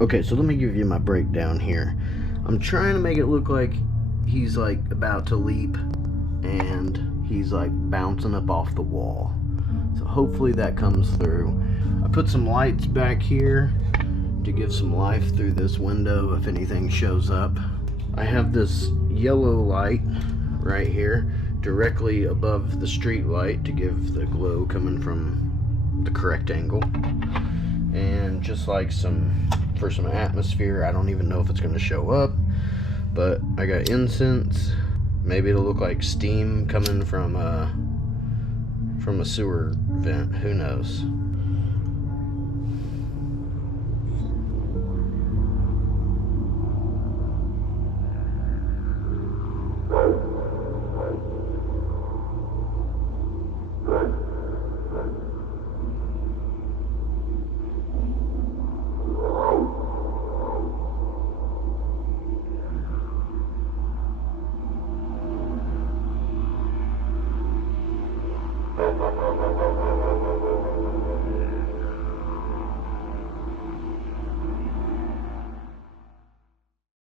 Okay, so let me give you my breakdown here. I'm trying to make it look like he's like about to leap and he's like bouncing up off the wall. So hopefully that comes through. I put some lights back here to give some life through this window if anything shows up. I have this yellow light right here directly above the street light to give the glow coming from the correct angle. And just like for some atmosphere, I don't even know if it's going to show up, but I got incense. Maybe it'll look like steam coming from a sewer vent, who knows.